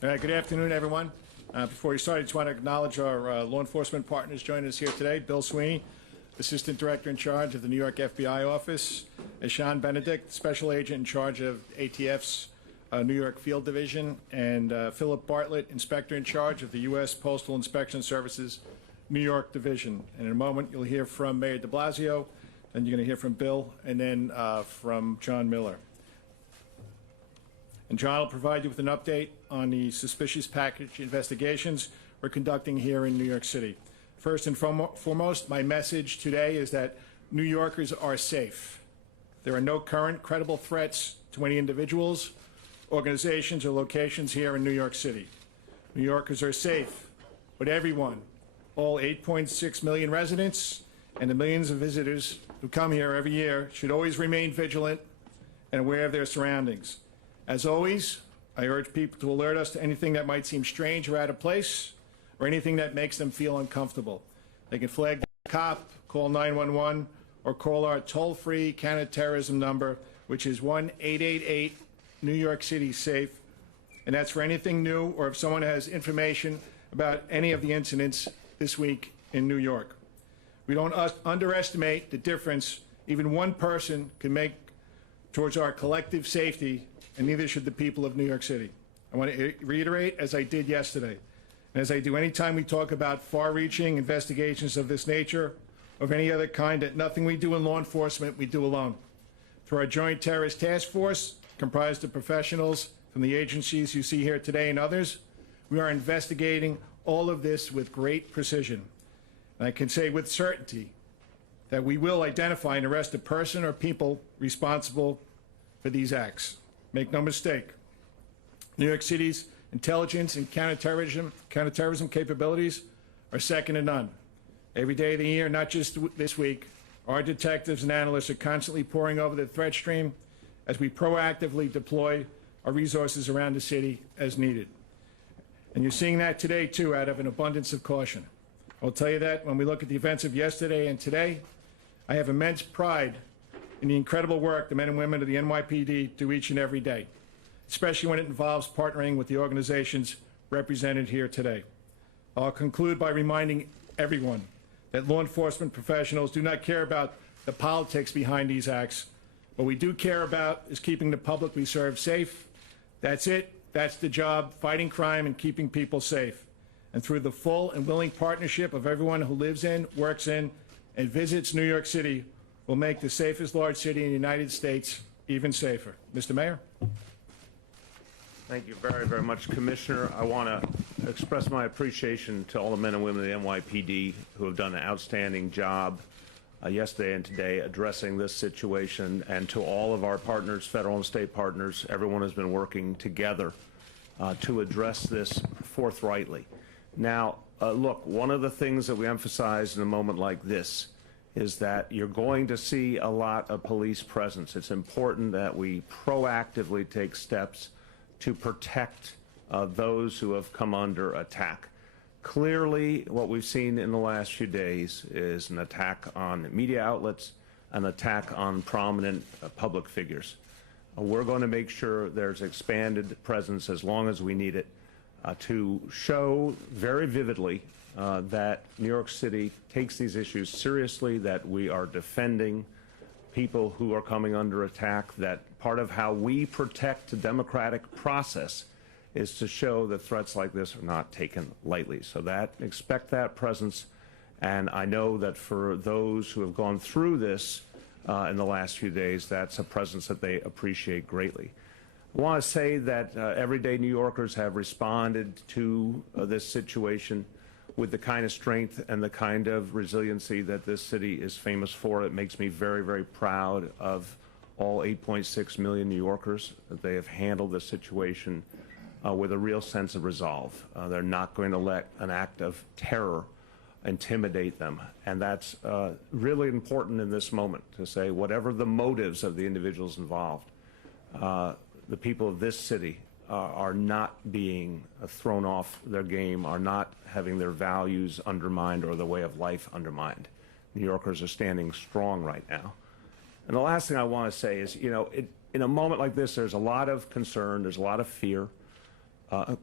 Good afternoon, everyone. Before we start, I just want to acknowledge our law enforcement partners joining us here today. Bill Sweeney, Assistant Director in charge of the New York FBI office, Sean Benedict, Special Agent in charge of ATF's New York Field Division, and Philip Bartlett, Inspector in charge of the U.S. Postal Inspection Services New York Division. And in a moment, you'll hear from Mayor deBlasio, then you're going to hear from Bill, and then from John Miller. And John will provide you with an update on the suspicious package investigations we're conducting here in New York City. First and foremost, my message today is that New Yorkers are safe. There are no current credible threats to any individuals, organizations, or locations here in New York City. New Yorkers are safe, but everyone, all 8.6 million residents and the millions of visitors who come here every year, should always remain vigilant and aware of their surroundings. As always, I urge people to alert us to anything that might seem strange or out of place, or anything that makes them feel uncomfortable. They can flag the cop, call 911, or call our toll-free counterterrorism number, which is 1-888 New York City Safe, and that's for anything new or if someone has information about any of the incidents this week in New York. We don't underestimate the difference even one person can make towards our collective safety, and neither should the people of New York City. I want to reiterate, as I did yesterday, and as I do anytime we talk about far-reaching investigations of this nature, or of any other kind, that nothing we do in law enforcement we do alone. Through our Joint Terrorist Task Force, comprised of professionals from the agencies you see here today and others, we are investigating all of this with great precision. And I can say with certainty that we will identify and arrest a person or people responsible for these acts. Make no mistake, New York City's intelligence and counterterrorism capabilities are second to none. Every day of the year, not just this week, our detectives and analysts are constantly poring over the threat stream as we proactively deploy our resources around the city as needed. And you're seeing that today, too, out of an abundance of caution. I'll tell you that when we look at the events of yesterday and today, I have immense pride in the incredible work the men and women of the NYPD do each and every day, especially when it involves partnering with the organizations represented here today. I'll conclude by reminding everyone that law enforcement professionals do not care about the politics behind these acts. What we do care about is keeping the public we serve safe. That's it. That's the job, fighting crime and keeping people safe. And through the full and willing partnership of everyone who lives in, works in, and visits New York City, will make the safest large city in the United States even safer. Mr. Mayor? Thank you very, very much, Commissioner. I want to express my appreciation to all the men and women of the NYPD who have done an outstanding job yesterday and today addressing this situation, and to all of our partners, federal and state partners. Everyone has been working together to address this forthrightly. Now, look, one of the things that we emphasize in a moment like this is that you're going to see a lot of police presence. It's important that we proactively take steps to protect those who have come under attack. Clearly, what we've seen in the last few days is an attack on media outlets, an attack on prominent public figures. We're going to make sure there's expanded presence as long as we need it to show very vividly that New York City takes these issues seriously, that we are defending people who are coming under attack, that part of how we protect the democratic process is to show that threats like this are not taken lightly. So expect that presence, and I know that for those who have gone through this in the last few days, that's a presence that they appreciate greatly. I want to say that everyday New Yorkers have responded to this situation with the kind of strength and the kind of resiliency that this city is famous for. It makes me very, very proud of all 8.6 million New Yorkers. That they have handled this situation with a real sense of resolve. They're not going to let an act of terror intimidate them. And that's really important in this moment, to say whatever the motives of the individuals involved, the people of this city are not being thrown off their game, are not having their values undermined or the way of life undermined. New Yorkers are standing strong right now. And the last thing I want to say is, you know, in a moment like this, there's a lot of concern, there's a lot of fear.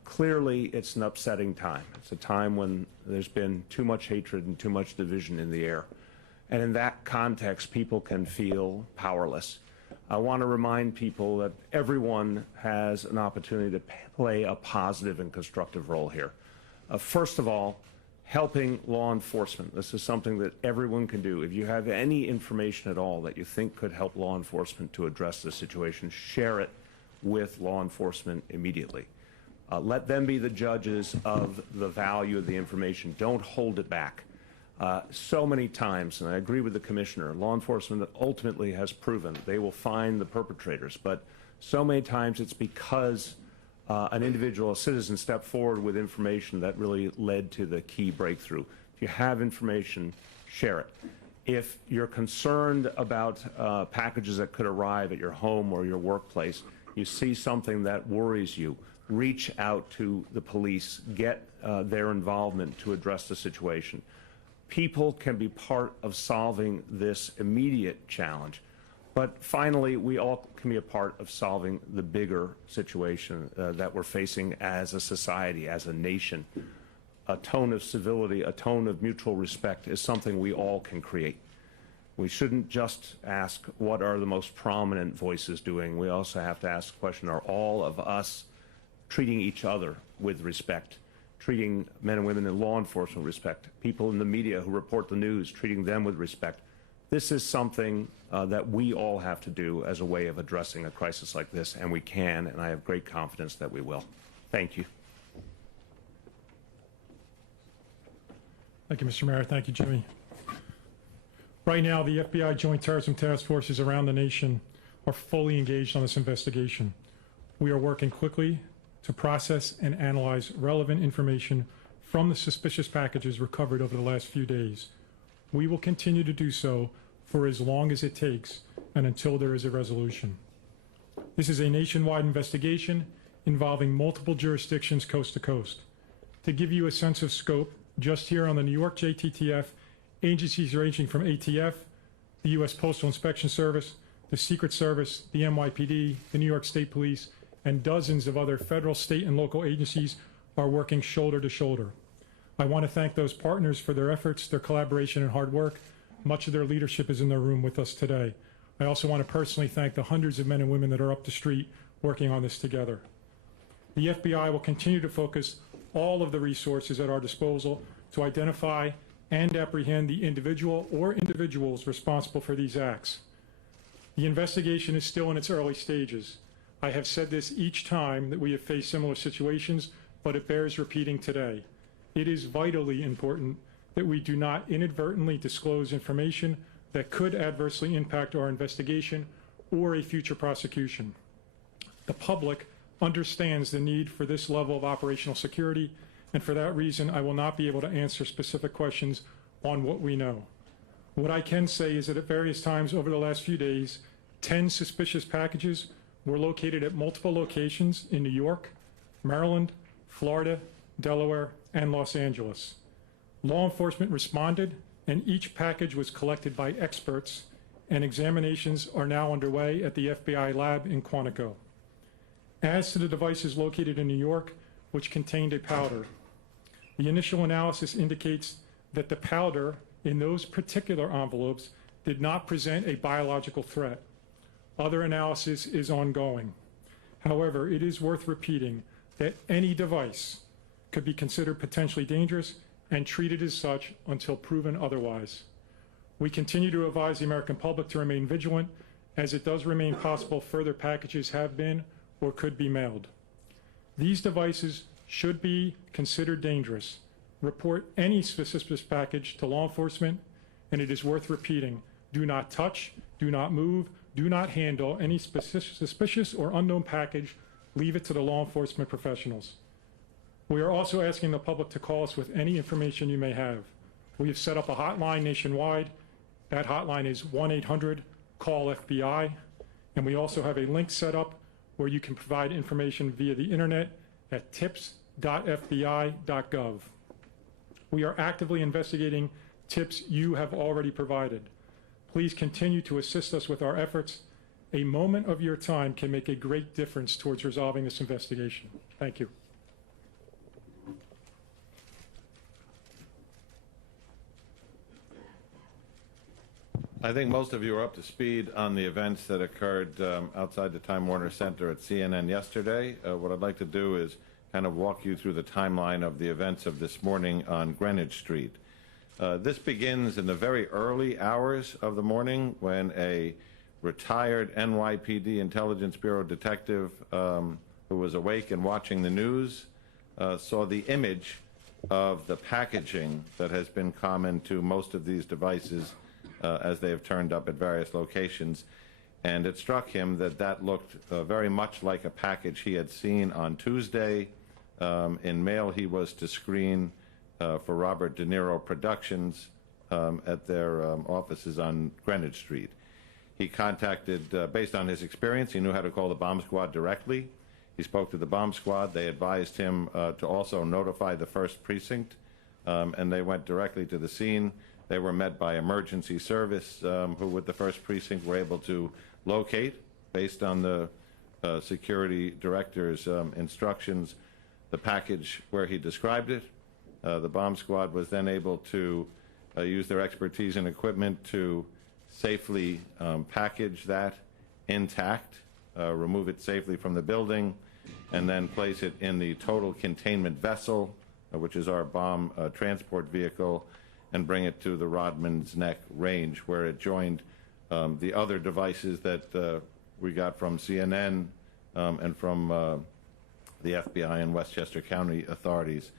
Clearly, it's an upsetting time. It's a time when there's been too much hatred and too much division in the air. And in that context, people can feel powerless. I want to remind people that everyone has an opportunity to play a positive and constructive role here. First of all, helping law enforcement. This is something that everyone can do. If you have any information at all that you think could help law enforcement to address the situation, share it with law enforcement immediately. Let them be the judges of the value of the information. Don't hold it back. So many times, and I agree with the Commissioner, law enforcement ultimately has proven they will find the perpetrators, but so many times it's because an individual, a citizen, stepped forward with information that really led to the key breakthrough. If you have information, share it. If you're concerned about packages that could arrive at your home or your workplace, you see something that worries you, reach out to the police, get their involvement to address the situation. People can be part of solving this immediate challenge, but finally, we all can be a part of solving the bigger situation that we're facing as a society, as a nation. A tone of civility, a tone of mutual respect is something we all can create. We shouldn't just ask what are the most prominent voices doing. We also have to ask the question, are all of us treating each other with respect, treating men and women in law enforcement with respect, people in the media who report the news, treating them with respect. This is something that we all have to do as a way of addressing a crisis like this, and we can, and I have great confidence that we will. Thank you. Thank you, Mr. Mayor. Thank you, Jimmy. Right now, the FBI Joint Terrorism Task Forces around the nation are fully engaged on this investigation. We are working quickly to process and analyze relevant information from the suspicious packages recovered over the last few days. We will continue to do so for as long as it takes and until there is a resolution. This is a nationwide investigation involving multiple jurisdictions coast to coast. To give you a sense of scope, just here on the New York JTTF, agencies ranging from ATF, the U.S. Postal Inspection Service, the Secret Service, the NYPD, the New York State Police, and dozens of other federal, state, and local agencies are working shoulder to shoulder. I want to thank those partners for their efforts, their collaboration, and hard work. Much of their leadership is in the room with us today. I also want to personally thank the hundreds of men and women that are up the street working on this together. The FBI will continue to focus all of the resources at our disposal to identify and apprehend the individual or individuals responsible for these acts. The investigation is still in its early stages. I have said this each time that we have faced similar situations, but it bears repeating today. It is vitally important that we do not inadvertently disclose information that could adversely impact our investigation or a future prosecution. The public understands the need for this level of operational security, and for that reason, I will not be able to answer specific questions on what we know. What I can say is that at various times over the last few days, 10 suspicious packages were located at multiple locations in New York, Maryland, Florida, Delaware, and Los Angeles. Law enforcement responded, and each package was collected by experts, and examinations are now underway at the FBI lab in Quantico. As to the devices located in New York, which contained a powder, the initial analysis indicates that the powder in those particular envelopes did not present a biological threat. Other analysis is ongoing. However, it is worth repeating that any device could be considered potentially dangerous and treated as such until proven otherwise. We continue to advise the American public to remain vigilant, as it does remain possible further packages have been or could be mailed. These devices should be considered dangerous. Report any suspicious package to law enforcement, and it is worth repeating, do not touch, do not move, do not handle any suspicious or unknown package. Leave it to the law enforcement professionals. We are also asking the public to call us with any information you may have. We have set up a hotline nationwide. That hotline is 1-800-CALL-FBI, and we also have a link set up where you can provide information via the internet at tips.fbi.gov. We are actively investigating tips you have already provided. Please continue to assist us with our efforts. A moment of your time can make a great difference towards resolving this investigation. Thank you. I think most of you are up to speed on the events that occurred outside the Time Warner Center at CNN yesterday. What I'd like to do is kind of walk you through the timeline of the events of this morning on Greenwich Street. This begins in the very early hours of the morning when a retired NYPD Intelligence Bureau detective who was awake and watching the news saw the image of the packaging that has been common to most of these devices as they have turned up at various locations. And it struck him that that looked very much like a package he had seen on Tuesday in mail he was to screen for Robert De Niro Productions at their offices on Greenwich Street. He contacted, based on his experience, he knew how to call the bomb squad directly. He spoke to the bomb squad. They advised him to also notify the 1st Precinct, and they went directly to the scene. They were met by emergency service, who with the 1st Precinct were able to locate, based on the security director's instructions, the package where he described it. The bomb squad was then able to use their expertise and equipment to safely package that intact, remove it safely from the building, and then place it in the total containment vessel, which is our bomb transport vehicle, and bring it to the Rodman's Neck range, where it joined the other devices that we got from CNN and from the FBI and Westchester County authorities.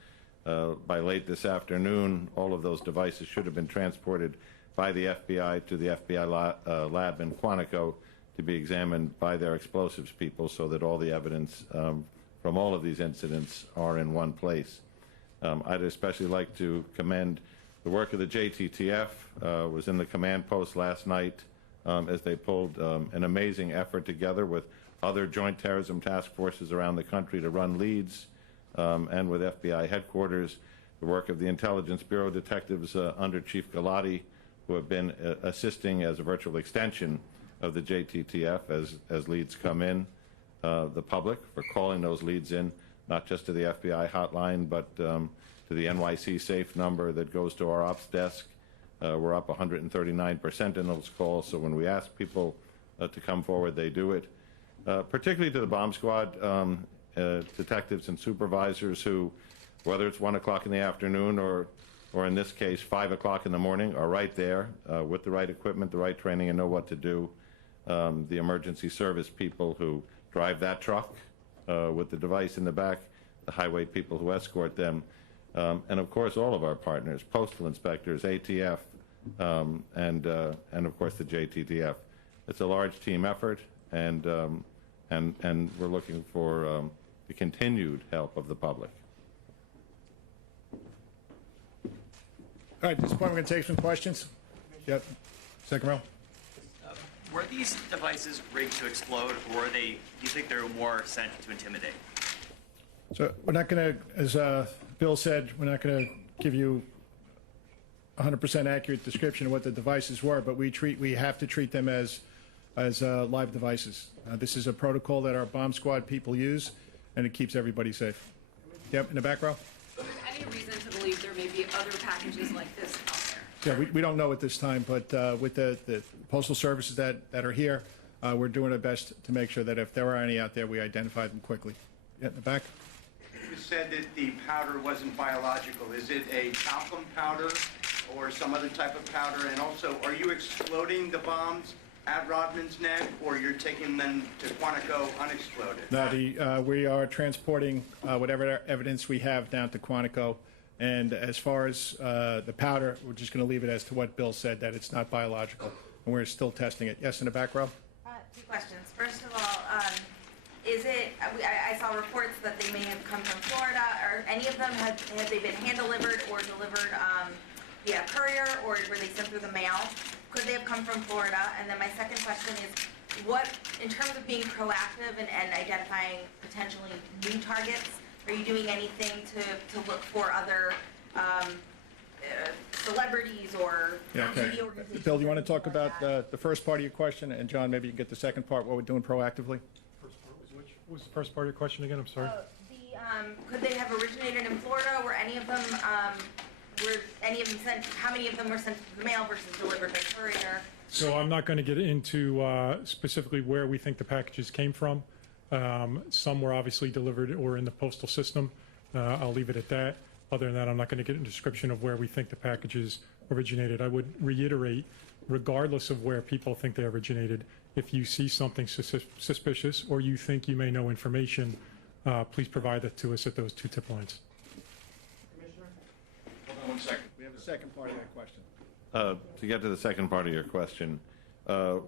By late this afternoon, all of those devices should have been transported by the FBI to the FBI lab in Quantico to be examined by their explosives people, so that all the evidence from all of these incidents are in one place. I'd especially like to commend the work of the JTTF. Was in the command post last night as they pulled an amazing effort together with other joint terrorism task forces around the country to run leads, and with FBI headquarters, the work of the Intelligence Bureau detectives under Chief Galati, who have been assisting as a virtual extension of the JTTF as leads come in, the public for calling those leads in, not just to the FBI hotline, but to the NYC safe number that goes to our ops desk. We're up 139% in those calls, so when we ask people to come forward, they do it. Particularly to the bomb squad detectives and supervisors who, whether it's 1 o'clock in the afternoon or in this case 5 o'clock in the morning, are right there with the right equipment, the right training, and know what to do. The emergency service people who drive that truck with the device in the back, the highway people who escort them, and of course all of our partners, postal inspectors, ATF, and of course the JTTF. It's a large team effort, and we're looking for the continued help of the public. All right, at this point, we're going to take some questions. Yep. Second row. Were these devices rigged to explode, or do you think they were more sent to intimidate? So we're not going to, as Bill said, we're not going to give you 100% accurate description of what the devices were, but we have to treat them as live devices. This is a protocol that our bomb squad people use, and it keeps everybody safe. Yep, in the back row. Is there any reason to believe there may be other packages like this out there? Yeah, we don't know at this time, but with the postal services that are here, we're doing our best to make sure that if there are any out there, we identify them quickly. Yeah, in the back. You said that the powder wasn't biological. Is it a talcum powder or some other type of powder? And also, are you exploding the bombs at Rodman's Neck, or you're taking them to Quantico unexploded? No, we are transporting whatever evidence we have down to Quantico. And as far as the powder, we're just going to leave it as to what Bill said, that it's not biological, and we're still testing it. Yes, in the back row? 2 questions. First of all, is it, I saw reports that they may have come from Florida. Are any of them, have they been hand-delivered or delivered via courier, or were they sent through the mail? Could they have come from Florida? And then my second question is, what, in terms of being proactive and identifying potentially new targets, are you doing anything to look for other celebrities or Okay. organizations? Bill, do you want to talk about the first part of your question? And John, maybe you can get the second part, what we're doing proactively? First part was which? What was the first part of your question again? I'm sorry. Could they have originated in Florida? Were any of them sent? How many of them were sent to the mail versus delivered by courier? So I'm not going to get into specifically where we think the packages came from. Some were obviously delivered or in the postal system. I'll leave it at that. Other than that, I'm not going to get into a description of where we think the packages originated. I would reiterate, regardless of where people think they originated, if you see something suspicious or you think you may know information, please provide that to us at those 2 tip lines. Hold on one second. We have a second part of that question. To get to the second part of your question,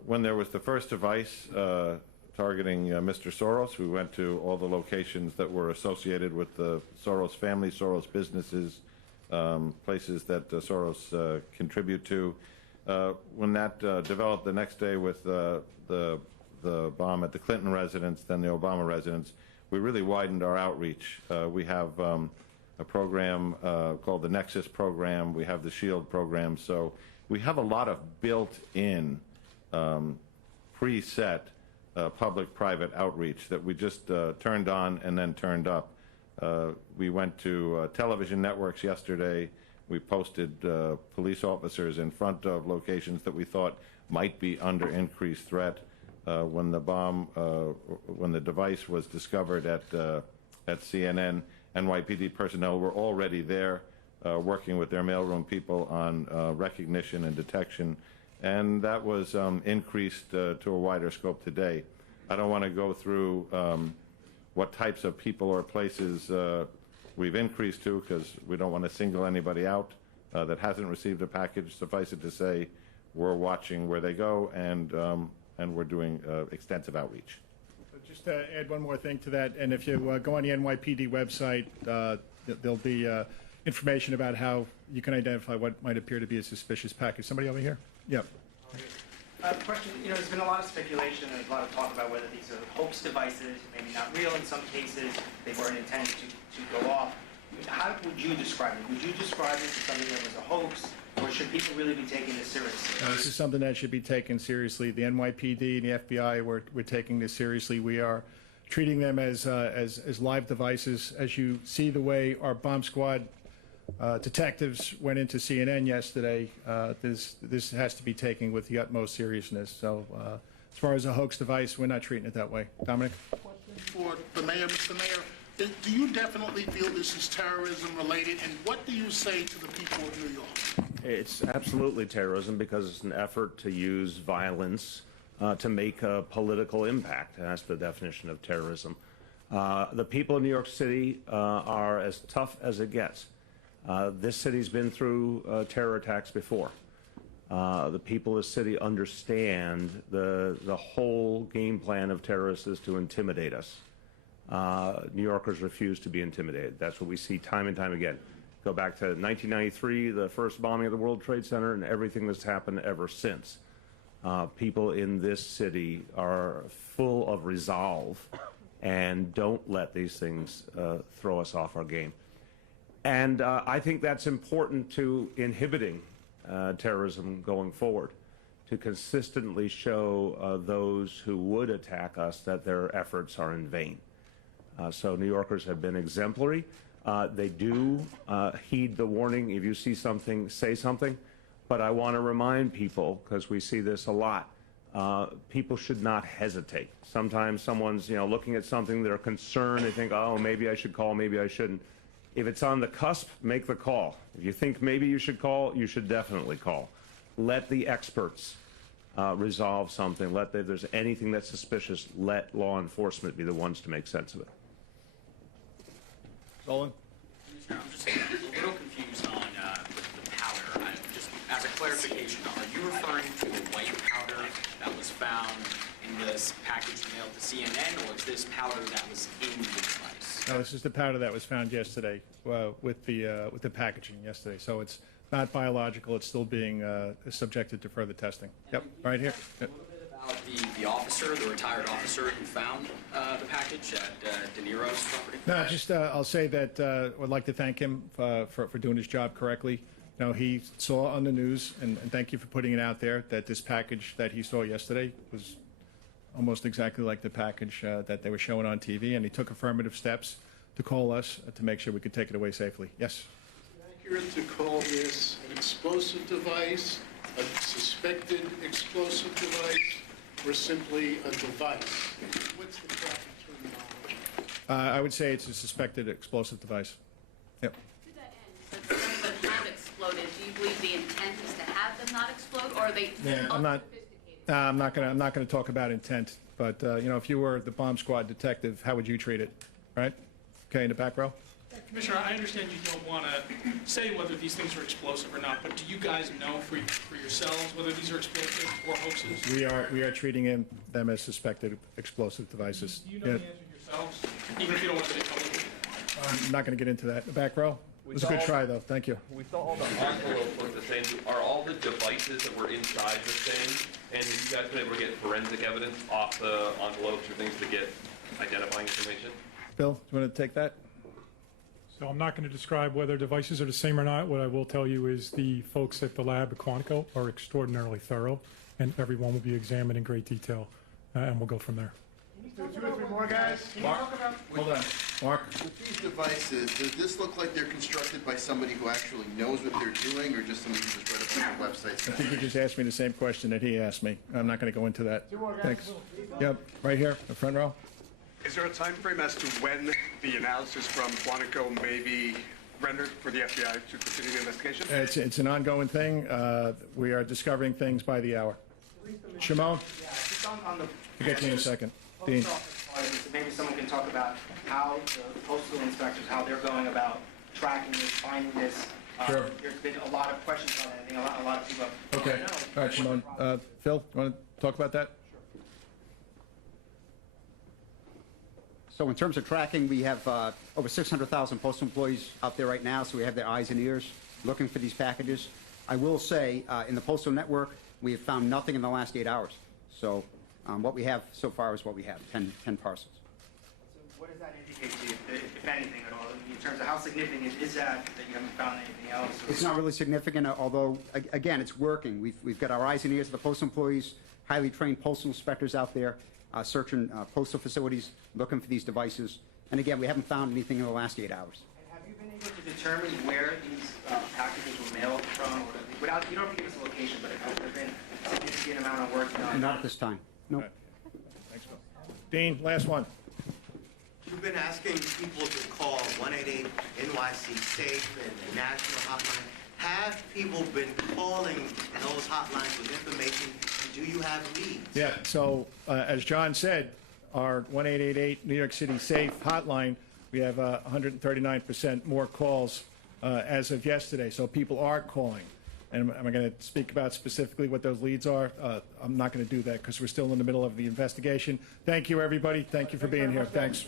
when there was the first device targeting Mr. Soros, we went to all the locations that were associated with the Soros family, Soros businesses, places that Soros contribute to. When that developed the next day with the bomb at the Clinton residence, then the Obama residence, we really widened our outreach. We have a program called the Nexus program. We have the SHIELD program. So we have a lot of built-in, preset public-private outreach that we just turned on and then turned up. We went to television networks yesterday. We posted police officers in front of locations that we thought might be under increased threat. When the device was discovered at CNN, NYPD personnel were already there working with their mailroom people on recognition and detection, and that was increased to a wider scope today. I don't want to go through what types of people or places we've increased to, because we don't want to single anybody out that hasn't received a package. Suffice it to say, we're watching where they go, and we're doing extensive outreach. Just to add one more thing to that, and if you go on the NYPD website, there'll be information about how you can identify what might appear to be a suspicious package. Somebody over here? Yep. Question, there's been a lot of speculation and a lot of talk about whether these are hoax devices, maybe not real in some cases, they weren't intended to go off. How would you describe it? Would you describe it as something that was a hoax, or should people really be taking this seriously? This is something that should be taken seriously. The NYPD and the FBI, we're taking this seriously. We are treating them as live devices. As you see the way our bomb squad detectives went into CNN yesterday, this has to be taken with the utmost seriousness. So as far as a hoax device, we're not treating it that way. Dominic? For the mayor, Mr. Mayor, do you definitely feel this is terrorism related, and what do you say to the people of New York? It's absolutely terrorism because it's an effort to use violence to make a political impact. And that's the definition of terrorism. The people of New York City are as tough as it gets. This city's been through terror attacks before. The people of the city understand the whole game plan of terrorists is to intimidate us. New Yorkers refuse to be intimidated. That's what we see time and time again. Go back to 1993, the first bombing of the World Trade Center, and everything that's happened ever since. People in this city are full of resolve and don't let these things throw us off our game. And I think that's important to inhibiting terrorism going forward, to consistently show those who would attack us that their efforts are in vain. So New Yorkers have been exemplary. They do heed the warning. If you see something, say something. But I want to remind people, because we see this a lot, people should not hesitate. Sometimes someone's looking at something, they're concerned, they think, oh, maybe I should call, maybe I shouldn't. If it's on the cusp, make the call. If you think maybe you should call, you should definitely call. Let the experts resolve something. If there's anything that's suspicious, let law enforcement be the ones to make sense of it. Solon? I'm just a little confused on the powder. Just as a clarification, are you referring to the white powder that was found in this package mailed to CNN, or is this powder that was in the device? No, this is the powder that was found yesterday with the packaging yesterday. So it's not biological. It's still being subjected to further testing. Yep, right here. Yep. About the officer, the retired officer who found the package at De Niro's property? No, just I'll say that I'd like to thank him for doing his job correctly. He saw on the news, and thank you for putting it out there, that this package that he saw yesterday was almost exactly like the package that they were showing on TV, and he took affirmative steps to call us to make sure we could take it away safely. Yes? Is it accurate to call this an explosive device, a suspected explosive device or simply a device? What's the proper terminology? I would say it's a suspected explosive device. Yep. To that end, but some of them have exploded. Do you believe the intent is to have them not explode, or are they unsophisticated? I'm not going to talk about intent, but you know, if you were the bomb squad detective, how would you treat it? Right? Okay, in the back row. Commissioner, I understand you don't want to say whether these things are explosive or not, but do you guys know for yourselves whether these are explosive or hoaxes? We are treating them as suspected explosive devices. Do you know the answer yourselves, even if you don't want to say publicly? I'm not going to get into that. The back row? It was a good try, though. Thank you. We saw all the envelopes look the same. Are all the devices that were inside the same? And have you guys been able to get forensic evidence off the envelopes or things to get identifying information? Bill, do you want to take that? So I'm not going to describe whether devices are the same or not. What I will tell you is the folks at the lab at Quantico are extraordinarily thorough, and everyone will be examined in great detail, and we'll go from there. Two or three more guys. Mark, hold on. Mark? With these devices, does this look like they're constructed by somebody who actually knows what they're doing, or just somebody who just read a bunch of websites? I think you just asked me the same question that he asked me. I'm not going to go into that. Thanks. Yep, right here, the front row. Is there a time frame as to when the analysis from Quantico may be rendered for the FBI to continue the investigation? It's an ongoing thing. We are discovering things by the hour. Shimon? Yeah, just on the... I'll get to you in a second. Dean? Maybe someone can talk about how the postal inspectors, how they're going about tracking this, finding this. Sure. There's been a lot of questions on that. I think a lot of people have... Okay. All right, Shimon. Phil, you want to talk about that? So in terms of tracking, we have over 600,000 postal employees out there right now, so we have their eyes and ears looking for these packages. I will say, in the postal network, we have found nothing in the last 8 hours. So what we have so far is what we have, 10 parcels. So what does that indicate to you, if anything at all, in terms of how significant is that you haven't found anything else? It's not really significant, although, again, it's working. We've got our eyes and ears of the postal employees, highly trained postal inspectors out there, searching postal facilities, looking for these devices. And again, we haven't found anything in the last 8 hours. And have you been able to determine where these packages were mailed from? Or without, you don't have to give us a location, but has there been a significant amount of work done? Not at this time. No. All right. Thanks, Phil. Dean, last one. You've been asking people to call 188-NYC-SAFE and the national hotline. Have people been calling those hotlines with information? And do you have leads? Yeah, so as John said, our 1888 New York City SAFE hotline, we have 139% more calls as of yesterday. So people are calling. And am I going to speak about specifically what those leads are? I'm not going to do that because we're still in the middle of the investigation. Thank you, everybody. Thank you for being here. Thanks.